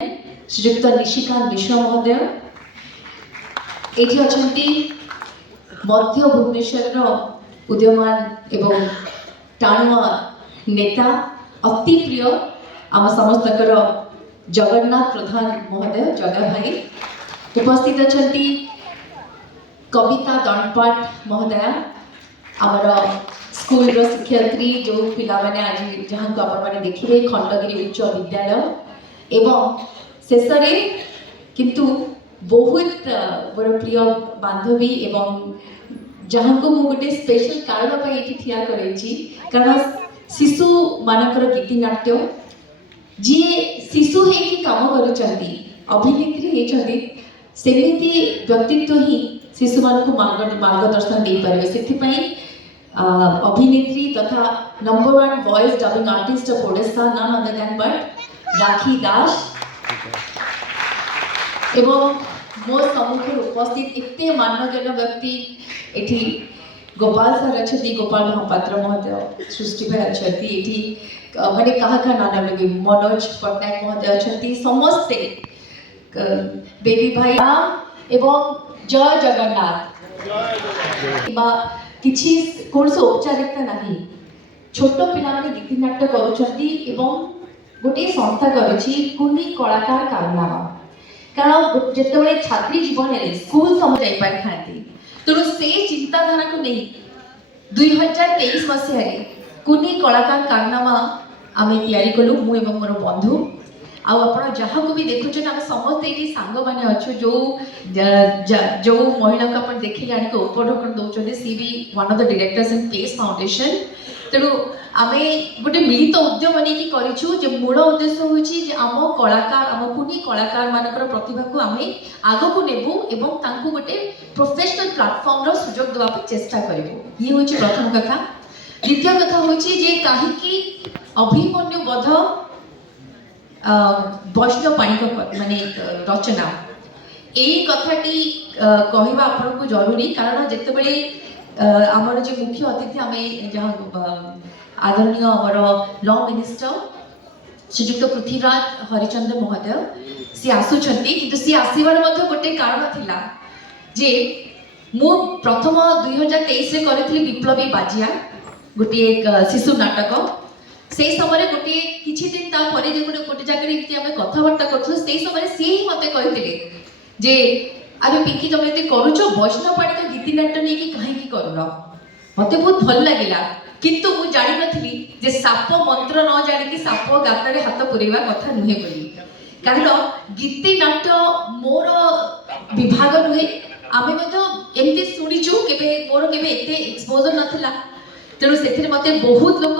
श्रीयुक्त निशिकांत मिश्र महोदय एठी अछंती मध्य भुवनेश्वर उदयमान एवं टाणुआ नेता अति प्रिय आम समस्तकर जगन्नाथ प्रधान महोदय जगा भाई उपस्थित अछंती कविता दंडपाठ महोदया आमर स्कूल शिक्षयित्री जो पिला माने आज जहाँ को आपण माने देखिबे खंडगिरी उच्च विद्यालय एवं शेष किंतु बहुत मोर प्रिय बांधवी एवं जहाँ को गोटे स्पेशल कारण ये ठिया करैछि कारण शिशु मानकर गीतिनाट्य जी शिशु है काम करुचंती अभिनेत्री होती सेमिति व्यक्तित्व ही शिशु मान को मार्गदर्शन दे पारे से अभिनेत्री तथा number 1 voice dubbing artist of Odisha none other than but Rakhi Das एवं मो सम्मुख उपस्थित एते मान्यजन व्यक्ति एठी गोपाल सर अच्छी गोपाल महापात्र महोदय सृष्टि भाई अच्छा मैंने कहा नाना लगे मनोज पट्टनायक महोदय अच्छा समस्ते बेबी भाई एवं जय जगन्नाथ किसी कौन से औपचारिकता नहीं छोट पिला माने गीतिनाट्य करुछंती एवं गोटे संस्था करिछि कुनी कलाकार कारनामा कारण जेतेबेले छात्री जीवन में स्कूल समय जाई पारि थांती तेणु से चिंताधारा को नहीं 2023 मसीह कुनी कलाकार कारनामा आम तैयारी कलु मु एवं मोर बंधु आपण जहाँ को भी देखुचे आम समस्त ये सांग मैंने अच्छे जो महिला को आप देखिले आने उपढौकन दौरान सी भी one of the directors in Pace foundation तेणु आम गोटे मिलित उद्यम नहीं मूल उद्देश्य हूँ आम कलाकार आम कुनी कलाकार मानकर प्रतिभा को आम आग को नेबू एवं तांको गोटे प्रोफेशनल प्लेटफॉर्म रो सुजोग देवा चेष्टा करूँ ये हूँ प्रथम कथा द्वितीय कथा हूँ कहीं अभिमन्यु बध वैष्णव पाणिक माने रचना यही कथाटी कहवा आपन को जरूरी कारण जितेबले आमर जो मुख्य अतिथि आम जहाँ आदरणीय आमर लॉ मिनिस्टर श्रीयुक्त पृथ्वीराज हरिचंद्र महोदय सी आसुचंती किंतु सी आसीबार मध्य गोटे कारण थिला जे मु प्रथम 2023 रे करथिली विप्लवी बाजिया गोटे शिशु नाटक से समय गोटे किछि दिन ता परे जे गोटे जगह आम कथबार्ता करूँ से समय सी ही मत कहते जे अरे पिंकी तुम ये करुच वैष्णव पाणिक गीतिनाट्य नहीं कहीं करूल मत बहुत भल लगे किंतु मुझे जानी नी जे साप मंत्र न जानिकी साप गातारे हाथ पुरेवा कथा नुहे बोली कारण गीतिनाट्य मोर विभाग नुहे आम एमती शुणीचु मोर के एक्सपोजर नाला तेणु से मत बहुत लोग